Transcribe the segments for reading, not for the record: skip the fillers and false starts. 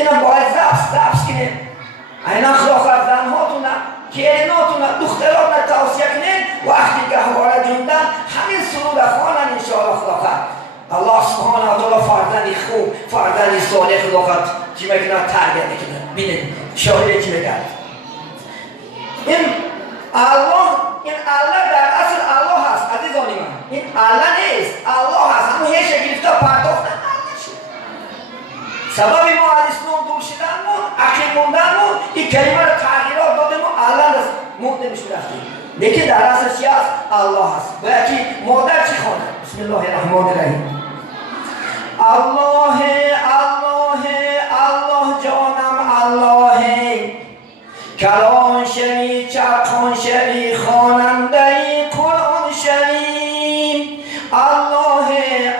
اینم باید زبس کنیم. اینا خلاقت زنهاتونه کلیناتونه دختراتونه توصیه کنیم وقتی که حواله جوندن همین سرود خوانن انشاءالله خلاقت الله سبحانه و تعالی فرزندی خوب فرزندی صالح خلاقت چی میکنه تربیت میکنه. بینید شاعر چی میگه این الله در اصل الله هست عزیزانی من. این الله نیست الله هست. همون یه شگرفته پرداختن سبب ما از اسلام دور شدنمون عقل موندنمون این کلمه رو تغییرات دادیم و الله مونده میشه رفتیم لیکن در اصل چی هست الله هست. و یکی مادر چی خوانه بسم الله الرحمن الرحیم الله الله الله جانم الله کلام شوی چرخان شوی خواننده قرآن شوی الله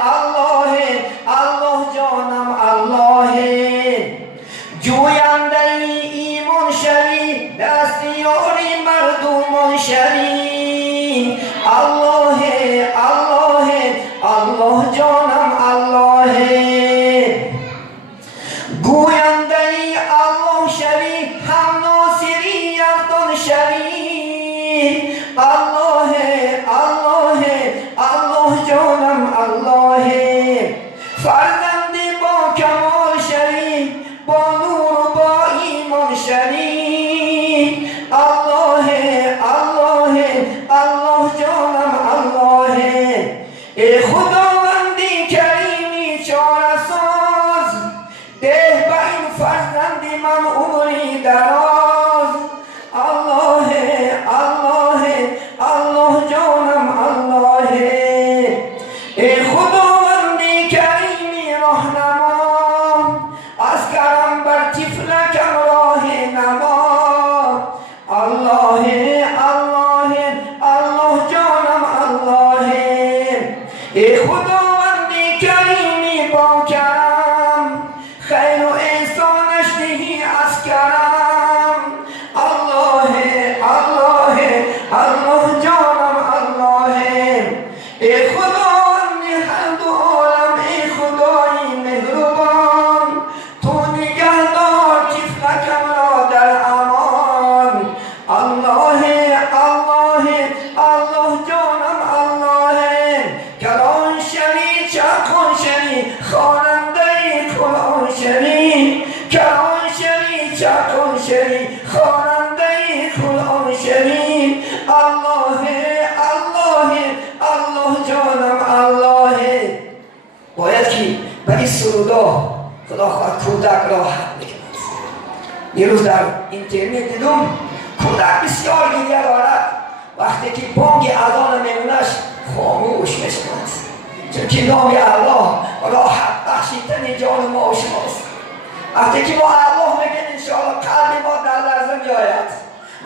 الله الله جانم الله جوینده ایمان شوی دستیاری مردمان شوی الله الله الله جانم الله گوینده الله شوی هم ناصری یزدان شوی الله الله الله جانم الله فرزند با کمال شوی با نور و با ایمان شوی الله الله الله جانم الله ای خداوندی کریمی چاره ساز ده به این فرزند من عمری دراز الله الله الله جانم الله ای خداوندی کریمی راهنما از کرم بر طفلکم راه نما الله الله الله جانم الله ای خداوندی کریمی با کرم خیر و احسانش دهی از کرم الله الله الله جانم الله ای خداوندی هر دو عالم ای خدای مهربان تو نگهدار طفلکم را در امان الله الله الله جانم الله کلام شوی چرخان شوی خواننده قرآن شوی کلام شوی چرخان شوی خواننده قرآن شوی الله الله الله جانم الله. باید که به این سرودا خدا خواهد کودک را حق بکند. یه روز در اینترنت دیدم کودک بسیار گریه دارد وقتی که بانگ اذان میمونش خاموش میشود چون که نام الله راحت بخشیدن جان ما و شماست. وقتی که ما الله میگیم انشاءالله قلب ما در لرزه میآید.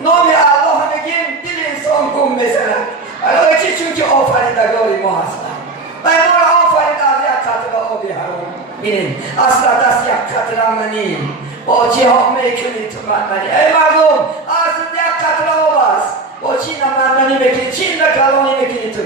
نام الله میگیم دل انسان گم میزند برای چی؟ چون که آفریدگار ما هستند و ما را آفرید از یک قطره آبی حرام. بینید اصلا دست یک قطره منی با چی ها میکنید تو منی ای مردم اصلا یک قطره آب است با چی نمندنی میکنید چی نکلانی میکنید تو